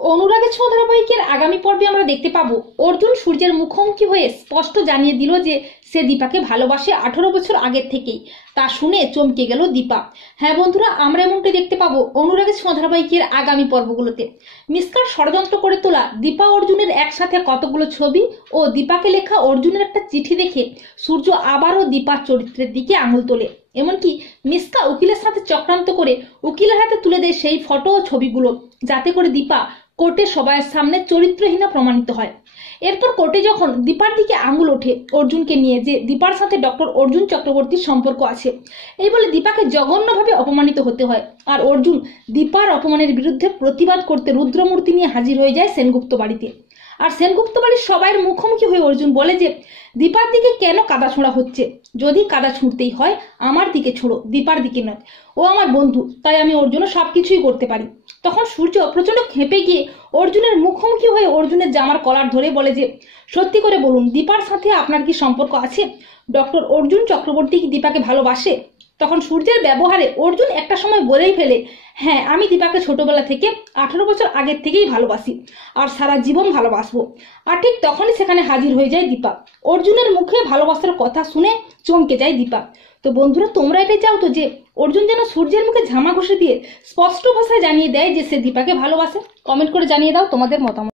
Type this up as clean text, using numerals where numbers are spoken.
অনুরাগের ছোঁয়া ধারাবাহিকের আগামী পর্বে আমরা দেখতে পাবো অর্জুন সূর্যের মুখোমুখি হয়ে স্পষ্ট জানিয়ে দিল যে সে দীপাকে ভালোবাসে 18 বছর আগের থেকেই। তা শুনে চমকে গেল দীপা। হ্যাঁ বন্ধুরা, আমরা এমনটাই দেখতে পাবো অনুরাগের ছোঁয়া ধারাবাহিকের আগামী পর্বগুলোতে। মিসকার ষড়যন্ত্র করে তোলা দীপা অর্জুনের একসাথে কতগুলো ছবি ও দীপাকে লেখা অর্জুনের একটা চিঠি দেখে সূর্য আবারও দীপার চরিত্রের দিকে আঙুল তোলে। এমনকি মিসকা উকিলের সাথে চক্রান্ত করে উকিলের হাতে তুলে দেয় সেই ফটো ও ছবিগুলো, যাতে করে দীপা কোর্টে সবার সামনে চরিত্রহীনা প্রমাণিত হয়। এরপর কোর্টে যখন দীপার দিকে আঙুল ওঠে অর্জুনকে নিয়ে যে দীপার সাথে ডক্টর অর্জুন চক্রবর্তীর সম্পর্ক আছে, এই বলে দীপাকে জঘন্যভাবে অপমানিত হতে হয়। আর অর্জুন দীপার অপমানের বিরুদ্ধে প্রতিবাদ করতে রুদ্রমূর্তি নিয়ে হাজির হয়ে যায় সেনগুপ্ত বাড়িতে। আর সেনগুপ্ত বাড়ির সবাই মুখোমুখি হয়ে অর্জুন বলে যে দীপার দিকে কেন কাদা ছোঁড়া হচ্ছে, যদি কাদা ছুঁড়তেই হয় আমার দিকে ছোড়ো, দীপার দিকে নয়। ও আমার বন্ধু, তাই আমি ওর জন্য সবকিছুই করতে পারি। তখন সূর্য প্রচন্ড খেপে গিয়ে অর্জুনের মুখোমুখি হয়ে অর্জুনের জামার কলার ধরে বলে যে সত্যি করে বলুন, দীপার সাথে আপনার কি সম্পর্ক আছে? ডক্টর অর্জুন চক্রবর্তী কি দীপাকে ভালোবাসে? তখন সূর্যের ব্যবহারে অর্জুন একটা সময় বলেই ফেলে, হ্যাঁ আমি দীপাকে ছোটবেলা থেকে 18 বছর আগের থেকেই ভালোবাসি আর সারা জীবন ভালোবাসবো। আর ঠিক তখনই সেখানে হাজির হয়ে যায় দীপা। অর্জুনের মুখে ভালোবাসার কথা শুনে চমকে যায় দীপা। তো বন্ধুরা, তোমরা এটাই চাও তো যে অর্জুন যেন সূর্যের মুখে ঝামা ঘষে দিয়ে স্পষ্ট ভাষায় জানিয়ে দেয় যে সে দীপাকে ভালোবাসে? কমেন্ট করে জানিয়ে দাও তোমাদের মতামত।